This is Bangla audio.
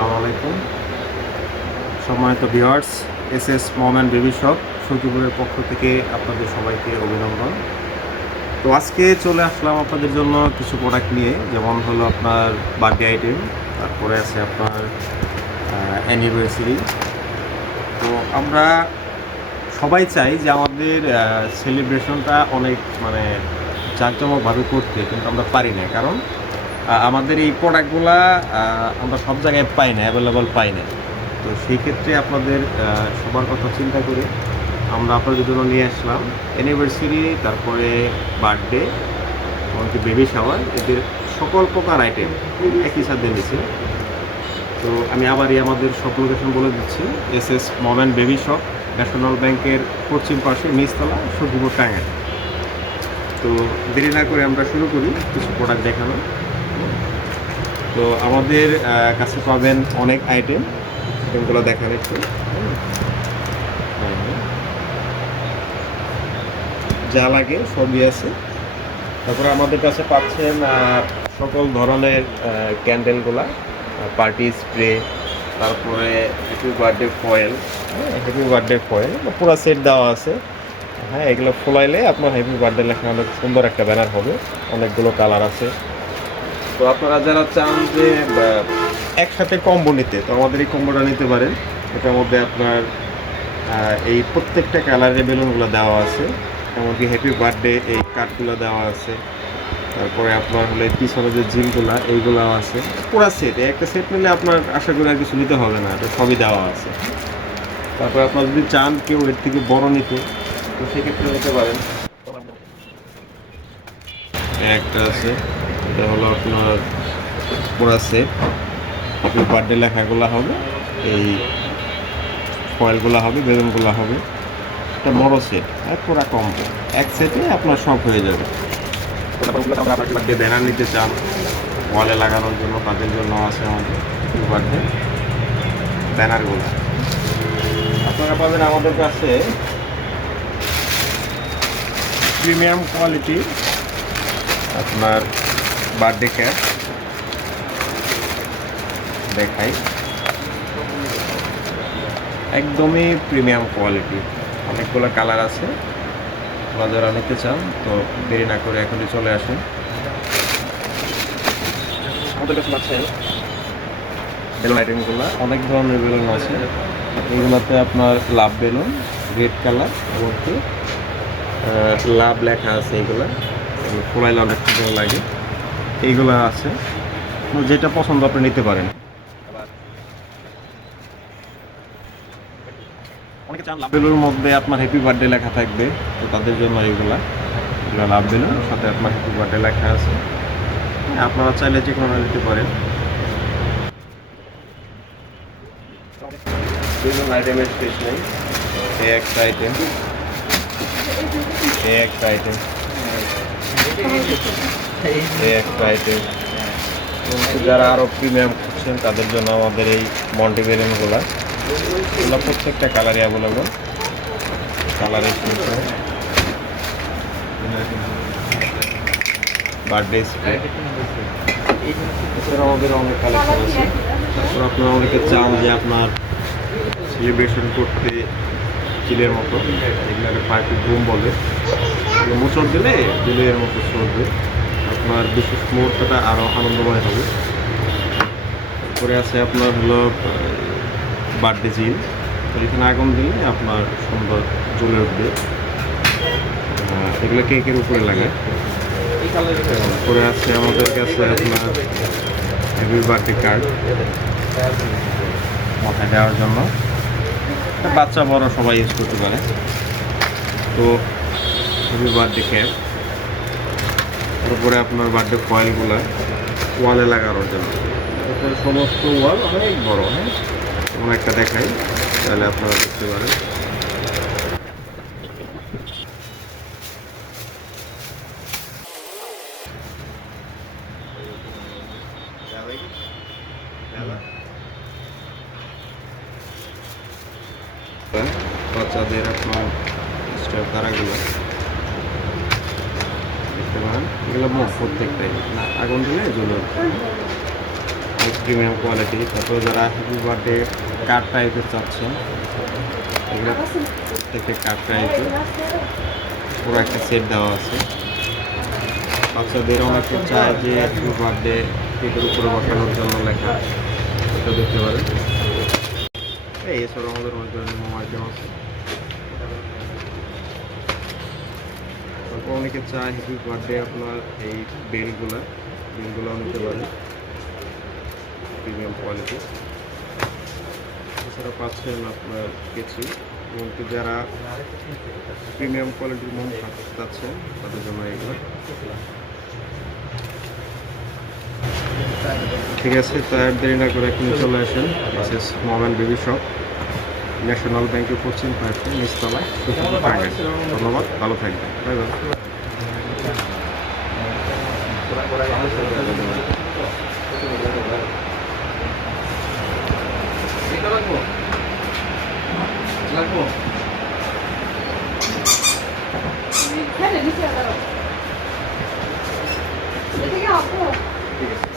আসসালামু আলাইকুম সম্মানিত viewers, SS mom and baby shop সখীপুরের পক্ষ থেকে আপনাদের সবাইকে অভিনন্দন। তো আজকে চলে আসলাম আপনাদের জন্য কিছু প্রোডাক্ট নিয়ে, যেমন হলো আপনার বার্থডে আইটেম, তারপরে আছে আপনার অ্যানিভার্সারি। তো আমরা সবাই চাই যে আমাদের সেলিব্রেশনটা অনেক জাঁকজমকভাবে করতে, কিন্তু আমরা পারি না, কারণ আমাদের এই প্রোডাক্টগুলা আমরা সব জায়গায় পাই না, অ্যাভেলেবল পাই না। তো সেই ক্ষেত্রে আপনাদের সবার কথা চিন্তা করে আমরা আপনাদের জন্য নিয়ে আসলাম অ্যানিভার্সারি, তারপরে বার্থডে, এমনকি বেবি শাওয়ার, এদের সকল প্রকার আইটেম একই সাথে নিচ্ছে। তো আমি আবারই আমাদের সব লোকেশন বলে দিচ্ছি। SS mom and baby shop, national ব্যাংকের পশ্চিম পাশে, নিচতলা, সখীপুর, টাঙ্গাইল। তো দেরি না করে আমরা শুরু করি কিছু প্রোডাক্ট দেখানো। তো আমাদের কাছে পাবেন অনেক আইটেমগুলো দেখার একটু যা লাগে সবই আছে। তারপরে আমাদের কাছে পাচ্ছেন সকল ধরনের ক্যান্ডেলগুলা, পার্টি স্প্রে, তারপরে happy birthday foil, happy birthday foil পুরো সেট দেওয়া আছে। হ্যাঁ, এগুলো ফোলাইলে আপনার হ্যাপি বার্থডে লেখা অনেক সুন্দর একটা ব্যানার হবে, অনেকগুলো কালার আছে। তো আপনারা যারা চান যে একসাথে কম্বো নিতে, তো আমাদের এই কম্বোটা নিতে পারেন। এটার মধ্যে আপনার এই প্রত্যেকটা কালারের বেলুনগুলো দেওয়া আছে, এমনকি হ্যাপি বার্থডে এই কার্ডগুলো দেওয়া আছে। তারপরে আপনার হলে পিছনে যে জিমগুলো এইগুলো আছে, পুরো সেট। একটা সেট নিলে আপনার আশা করি আর কিছু নিতে হবে না, এটা সবই দেওয়া আছে। তারপরে আপনার যদি চান কেউ এর থেকে বড় নিতে, তো সেক্ষেত্রে নিতে পারেন। একটা আছে, এটা হলো আপনার পুরো সেট, হ্যাপি বার্থডে লেখাগুলো হবে, এই ফয়েলগুলো হবে, বেলুনগুলো হবে। একটা বড় সেট, পুরো কম্বো, এক সেটে আপনার সব হয়ে যাবে। বার্থডে ব্যানার নিতে চান ওয়ালে লাগানোর জন্য, তাদের জন্য আছে আমাদের বার্থডে ব্যানারগুলো। আপনারা পাবেন আমাদের কাছে প্রিমিয়াম কোয়ালিটির আপনার বার্থডে ক্যাপ। দেখাই, একদমই প্রিমিয়াম কোয়ালিটি, অনেকগুলো কালার আছে। আপনারা যারা নিতে চান তো দেরি না করে এখনই চলে আসেন আমাদের কাছে। আছে বেলুন আইটেমগুলো, অনেক ধরনের বেলুন আছে। এগুলোতে আপনার লাভ বেলুন, রেড কালার, এবং কি লাভ লেখা আছে। এইগুলো ফোলাইলে অনেক সুন্দর লাগে। এইগুলো আছে, যেটা পছন্দ আপনি নিতে পারেন। অনেকে চান লাভ বেলুনের মধ্যে আপনার হ্যাপি বার্থডে লেখা থাকবে, তো তাদের জন্য এগুলো লাভ বেলুন, সাথে আপনার হ্যাপি বার্থডে লেখা আছে। আপনারা চাইলে যে কোনো নিতে পারেন। বিভিন্ন আইটেমের শেষ নেই। এই একটা আইটেম, এই একটা আইটেম, এই একটা আইটেম। যারা আরও প্রিমিয়াম খুঁজছেন তাদের জন্য আমাদের এই মন্টি বেলুনগুলো, এগুলো প্রত্যেকটা কালারই অ্যাভেলেবল, কালারের শুনছে বার্থডে স্প্রে। এছাড়া আমাদের অনেক কালেকশন আছে। তারপর আপনারা অনেকে চান যে আপনার সেলিব্রেশন করতে চিলের মতো, এগুলোকে পার্টি বুম বলে, মোচড় দিলে দিলের মতো চলবে, আপনার বিশেষ মুহূর্তটা আরও আনন্দময় হবে। তারপরে আছে আপনার হলো বার্থডে জিল, তো এখানে আগুন দিলে আপনার সুন্দর জ্বলে উঠবে। এগুলো কেকের উপরে লাগে। তারপরে আছে আমাদের কাছে আপনার হ্যাপি বার্থডে কার্ড, মাথায় দেওয়ার জন্য, বাচ্চা বড় সবাই ইউজ করতে পারে। তো হ্যাপি বার্থডে ক্যাপ, তারপরে আপনার বার্থডে ফয়েলগুলো ওয়ালে লাগানোর জন্য। তারপরে সমস্ত ওয়াল অনেক বড়। হ্যাঁ, এমন একটা দেখাই, তাহলে আপনারা দেখতে পারেন। বাচ্চাদের আপনার স্টার তারাগুলো দেখতে পারেন, এগুলো মুখ প্রত্যেকটাই না আগুন দিলে জ্বলে উঠবে। Premium quality. তারপরে যারা হ্যাপি বার্থডে কার্ড টাইপের চাচ্ছেন, এগুলো প্রত্যেকটা কার্ড টাইপের পুরো একটা সেট দেওয়া আছে। বাচ্চাদের অনেকে চায় যে হ্যাপি বার্থডে কেকের উপরে বসানোর জন্য লেখা, এটা দেখতে পারেন। এছাড়া আমাদের অনেক ধরনের মোম আইটেম আছে। তারপর অনেকে চায় হ্যাপি বার্থডে আপনার এই বেলগুলো নিতে পারেন, প্রিমিয়াম কোয়ালিটি। এছাড়া পাচ্ছেন আপনার কিছু, এমনকি যারা প্রিমিয়াম কোয়ালিটির মোম চাচ্ছেন তাদের জন্য এগুলো। ঠিক আছে, তো আর দেরি না করে এখানে চলে আসেন SS mom and baby shop, national ব্যাংকের পশ্চিম পাশে নিচতলায়, টার্গেট। ধন্যবাদ, ভালো থাকবেন, বাই বাই। লাগবো ঠিক আছে।